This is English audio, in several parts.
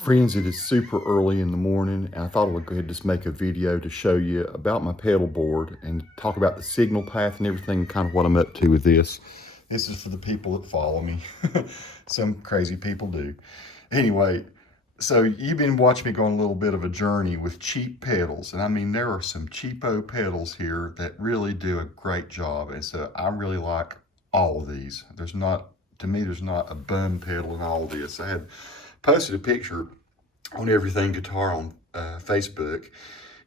Friends, it is super early in the morning, and I thought I would go ahead and just make a video to show you about my pedal board and talk about the signal path and everything, kind of what I'm up to with this. This is for the people that follow me. Some crazy people do. Anyway, so you've been watching me go on a little bit of a journey with cheap pedals. And I mean, there are some cheapo pedals here that really do a great job. And so I really like all of these. To me, there's not a bum pedal in all of this. I had posted a picture on Everything Guitar on Facebook,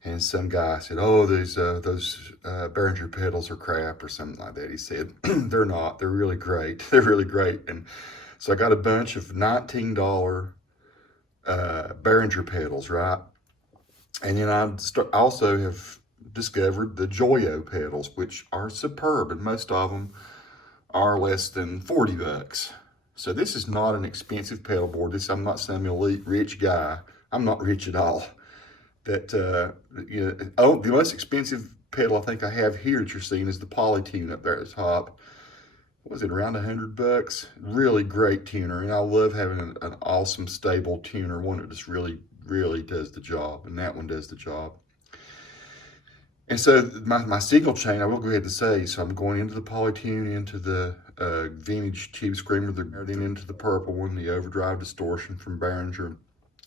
and some guy said, "Oh, those Behringer pedals are crap," or something like that. He said, "They're not. They're really great. They're really great." And so I got a bunch of $19 Behringer pedals, right? And then I also have discovered the Joyo pedals, which are superb, and most of them are less than 40 bucks. So this is not an expensive pedal board. I'm not some elite rich guy. I'm not rich at all. The most expensive pedal I think I have here that you're seeing is the Polytune up there at the top. What was it, around 100 bucks? Really great tuner, and I love having an awesome stable tuner, one that just really, really does the job, and that one does the job. And so my signal chain, I will go ahead and say, so I'm going into the Polytune, into the vintage Tube Screamer, then into the purple one, the Overdrive Distortion from Behringer,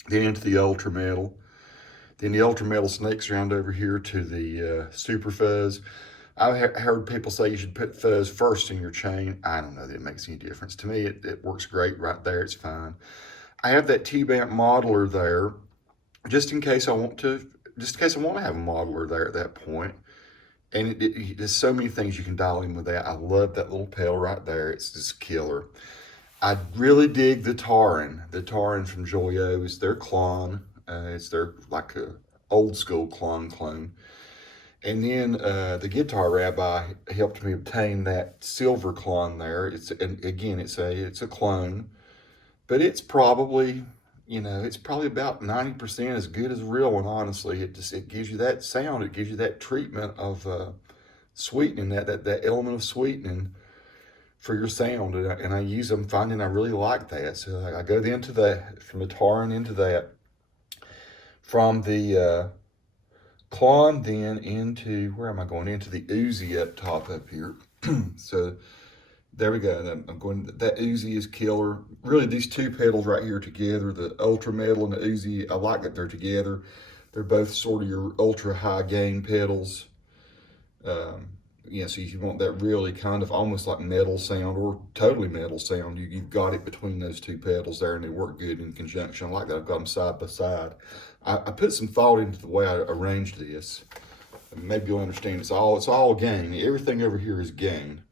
then into the Ultra Metal. Then the Ultra Metal snakes around over here to the Super Fuzz. I've heard people say you should put fuzz first in your chain. I don't know that it makes any difference. To me, it works great right there. It's fine. I have that Tube amp modeler there just in case I want to have a modeler there at that point. And there's so many things you can dial in with that. I love that little pedal right there. It's just killer. I really dig the Taran. The Taran from Joyo is their clone. It's their like a old school clone. And then the Guitar Rabbi helped me obtain that silver clone there. And again, it's a clone, but it's probably about 90% as good as a real one, honestly. It gives you that sound, it gives you that treatment of sweetening, that element of sweetening for your sound. And I use them, finding I really like that. So I go then from the Taran into that. From the Klon then into, where am I going? Into the Uzi up top up here. So there we go. I'm going, that Uzi is killer. Really, these two pedals right here together, the Ultra Metal and the Uzi, I like that they're together. They're both sort of your ultra high gain pedals. So if you want that really kind of almost like metal sound or totally metal sound, you've got it between those two pedals there, and they work good in conjunction. I like that. I've got them side by side. I put some thought into the way I arranged this. Maybe you'll understand. It's all gain. Everything over here is gain.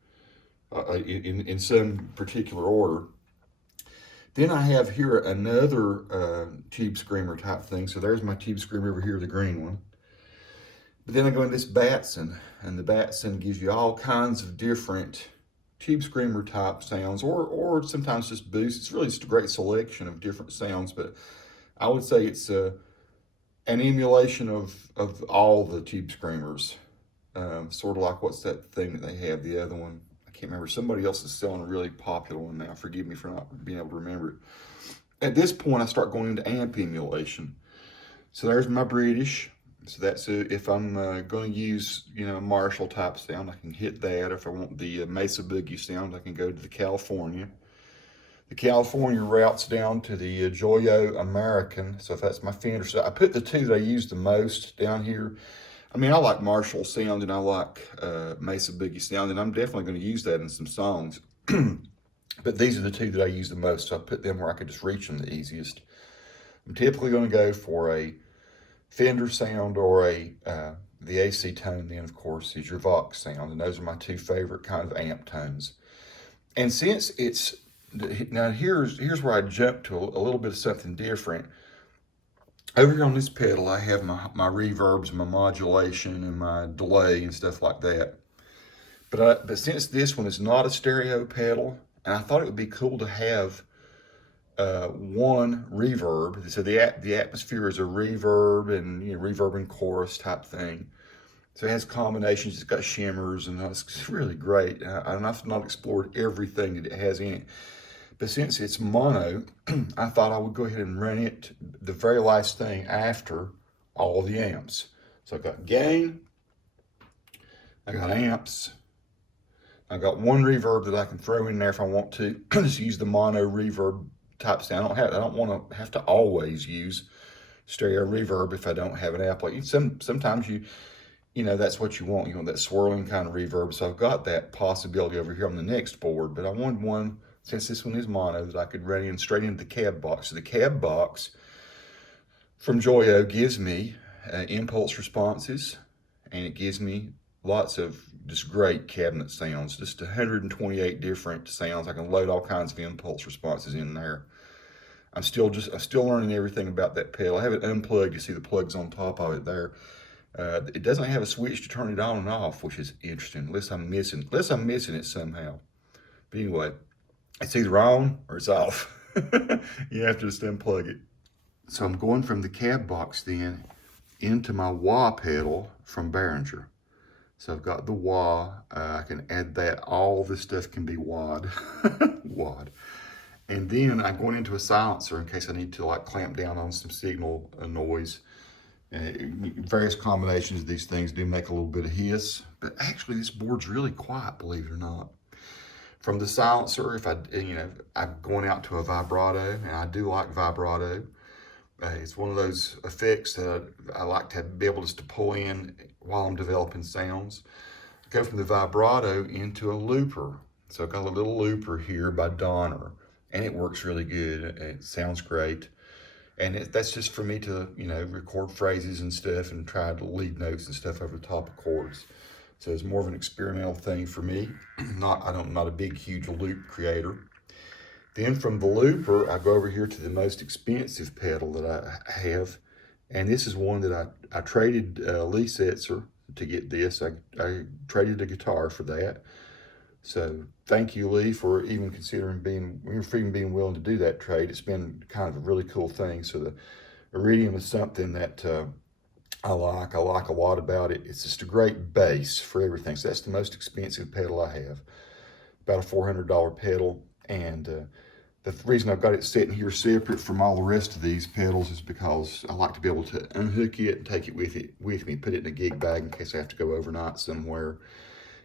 In some particular order. Then I have here another Tube Screamer type thing. So there's my Tube Screamer over here, the green one. But then I go into this Batson, and the Batson gives you all kinds of different Tube Screamer type sounds, or sometimes just boosts. It's really just a great selection of different sounds, but I would say it's an emulation of all the Tube Screamers. Sort of like, what's that thing that they have, the other one? I can't remember. Somebody else is selling a really popular one now. Forgive me for not being able to remember it. At this point, I start going into amp emulation. So there's my British. So that's if I'm going to use, a Marshall type sound, I can hit that. If I want the Mesa Boogie sound, I can go to the California. The California routes down to the Joyo American. So if that's my Fender, so I put the two that I use the most down here. I mean, I like Marshall sound, and I like Mesa Boogie sound, and I'm definitely going to use that in some songs. But these are the two that I use the most, so I put them where I could just reach them the easiest. I'm typically going to go for a Fender sound or the AC tone. Then, of course, is your Vox sound, and those are my two favorite kind of amp tones. And since now here's where I jump to a little bit of something different. Over here on this pedal, I have my reverbs, my modulation, and my delay and stuff like that. But since this one is not a stereo pedal, and I thought it would be cool to have one reverb. So the atmosphere is a reverb, and reverb and chorus type thing. So it has combinations. It's got shimmers, and it's really great. And I've not explored everything that it has in it. But since it's mono, I thought I would go ahead and run it the very last thing after all the amps. So I've got gain, I got amps, I got one reverb that I can throw in there if I want to. Just use the mono reverb type sound. I don't want to have to always use stereo reverb if I don't have an app. Like sometimes you know, that's what you want. You want that swirling kind of reverb. So I've got that possibility over here on the next board, but I wanted one, since this one is mono, that I could run in straight into the cab box. So the cab box from Joyo gives me impulse responses, and it gives me lots of just great cabinet sounds, just 128 different sounds. I can load all kinds of impulse responses in there. I'm still learning everything about that pedal. I have it unplugged. You see the plugs on top of it there. It doesn't have a switch to turn it on and off, which is interesting, unless I'm missing it somehow. But anyway, it's either on or it's off. You have to just unplug it. So I'm going from the cab box then into my wah pedal from Behringer. So I've got the wah. I can add that. All this stuff can be wad. Wad. And then I'm going into a silencer in case I need to like clamp down on some signal noise. Various combinations of these things do make a little bit of hiss, but actually this board's really quiet, believe it or not. From the silencer, if I'm going out to a vibrato, and I do like vibrato. It's one of those effects that I like to be able just to pull in while I'm developing sounds. Go from the vibrato into a looper. So I've got a little looper here by Donner, and it works really good. It sounds great. And that's just for me to, record phrases and stuff and try to lead notes and stuff over the top of chords. So it's more of an experimental thing for me. I'm not a big, huge loop creator. Then from the looper, I go over here to the most expensive pedal that I have. And this is one that I traded Lee Setzer to get this. I traded a guitar for that. So thank you, Lee, for even being willing to do that trade. It's been kind of a really cool thing. So the Iridium is something that I like a lot about it. It's just a great base for everything. So that's the most expensive pedal I have, about a $400 pedal. And the reason I've got it sitting here separate from all the rest of these pedals is because I like to be able to unhook it and take it with me, put it in a gig bag in case I have to go overnight somewhere.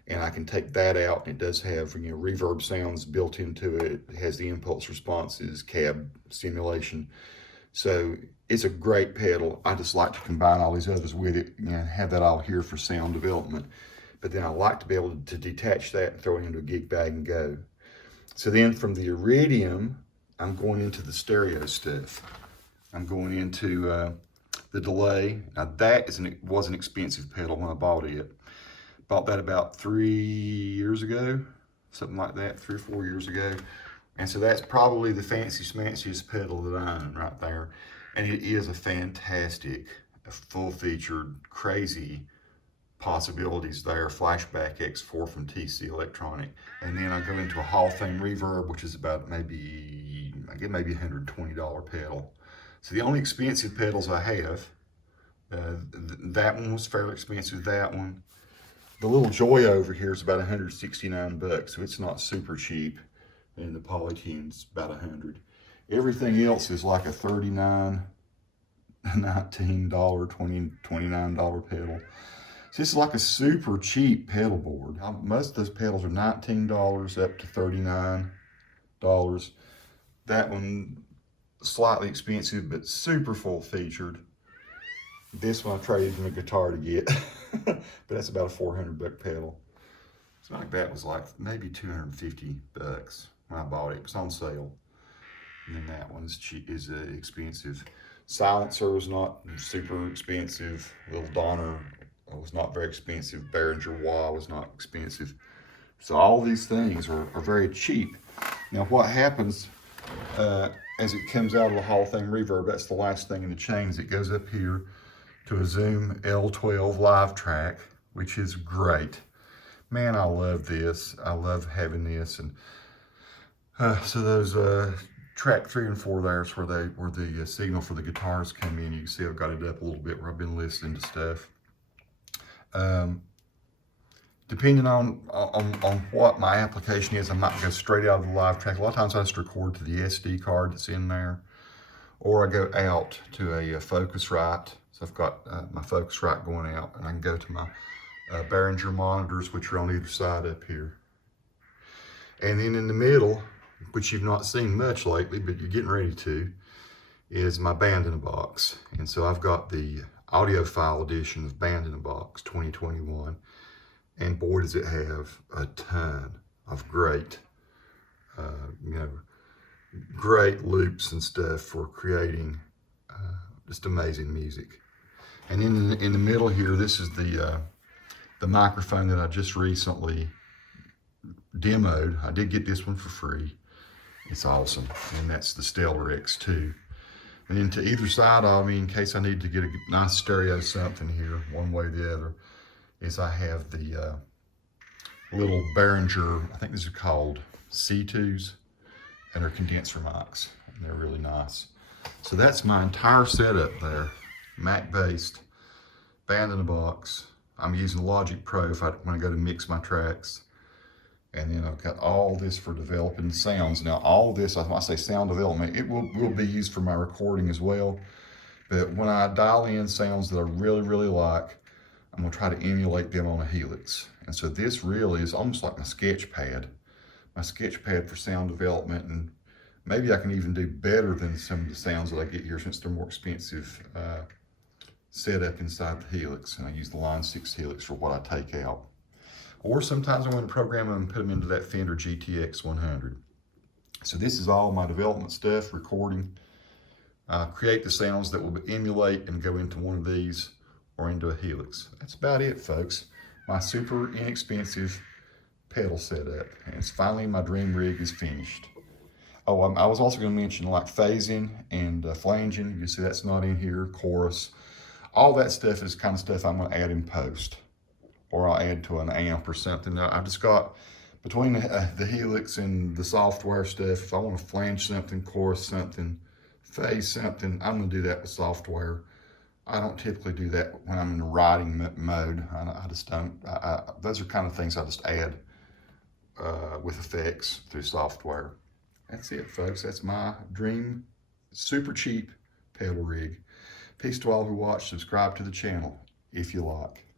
And I can take that out, and it does have reverb sounds built into it. It has the impulse responses, cab simulation. So it's a great pedal. I just like to combine all these others with it and have that all here for sound development. But then I like to be able to detach that and throw it into a gig bag and go. So then from the Iridium, I'm going into the stereo stuff. I'm going into the delay. Now that was an expensive pedal when I bought it. Bought that about 3 years ago, something like that, 3 or 4 years ago. And so that's probably the fanciest pedal that I own right there. And it is a fantastic, full-featured, crazy possibilities there. Flashback X4 from TC Electronic. And then I go into a Hall of Fame reverb, which is about maybe $120 pedal. So the only expensive pedals I have, that one was fairly expensive, that one. The little Joy over here is about 169 bucks, so it's not super cheap. And the Polytune's about 100. Everything else is like a $39, $19, $20, $29 pedal. So this is like a super cheap pedal board. Most of those pedals are $19 up to $39. That one slightly expensive, but super full featured. This one I traded in a guitar to get, but that's about a $400 pedal. So like that was like maybe 250 bucks when I bought it. It was on sale. And then that one's cheap, is expensive. Silencer was not super expensive. Little Donner was not very expensive. Behringer wah was not expensive. So all these things are very cheap. Now what happens as it comes out of the Hall of Fame reverb, that's the last thing in the chain, is it goes up here to a Zoom L12 live track, which is great. Man, I love this. I love having this. And so those track 3 and 4 there is where the signal for the guitars come in. You can see I've got it up a little bit where I've been listening to stuff. depending on what my application is, I might go straight out of the live track. A lot of times I just record to the SD card that's in there, or I go out to a Focusrite. So I've got my Focusrite going out, and I can go to my Behringer monitors, which are on either side up here. And then in the middle, which you've not seen much lately, but you're getting ready to, is my Band in a Box. And so I've got the audiophile edition of Band in a Box 2021. And boy, does it have a ton of great, great loops and stuff for creating just amazing music. And in the middle here, this is the microphone that I just recently demoed. I did get this one for free. It's awesome. And that's the Stellar X2. And then to either side of me, in case I need to get a nice stereo something here, one way or the other, is I have the little Behringer, I think these are called C2s, and they're condenser mics, and they're really nice. So that's my entire setup there, Mac-based, Band in a Box. I'm using Logic Pro when I go to mix my tracks. And then I've got all this for developing sounds. Now, all this, when I say sound development, it will be used for my recording as well. But when I dial in sounds that I really, really like, I'm gonna try to emulate them on a Helix. And so this really is almost like my sketch pad for sound development. And maybe I can even do better than some of the sounds that I get here, since they're more expensive setup inside the Helix. And I use the Line 6 Helix for what I take out. Or sometimes I'm going to program them and put them into that Fender GTX 100. So this is all my development stuff, recording, create the sounds that will emulate and go into one of these or into a Helix. That's about it, folks. My super inexpensive pedal setup. And it's finally, my dream rig is finished. Oh, I was also going to mention like phasing and flanging. You see that's not in here, chorus. All that stuff is kind of stuff I'm going to add in post, or I'll add to an amp or something. I've just got, between the Helix and the software stuff, if I want to flange something, chorus something, phase something, I'm going to do that with software. I don't typically do that when I'm in writing mode. I just don't. Those are kind of things I just add with effects through software. That's it, folks. That's my dream, super cheap pedal rig. Peace to all who watch. Subscribe to the channel if you like.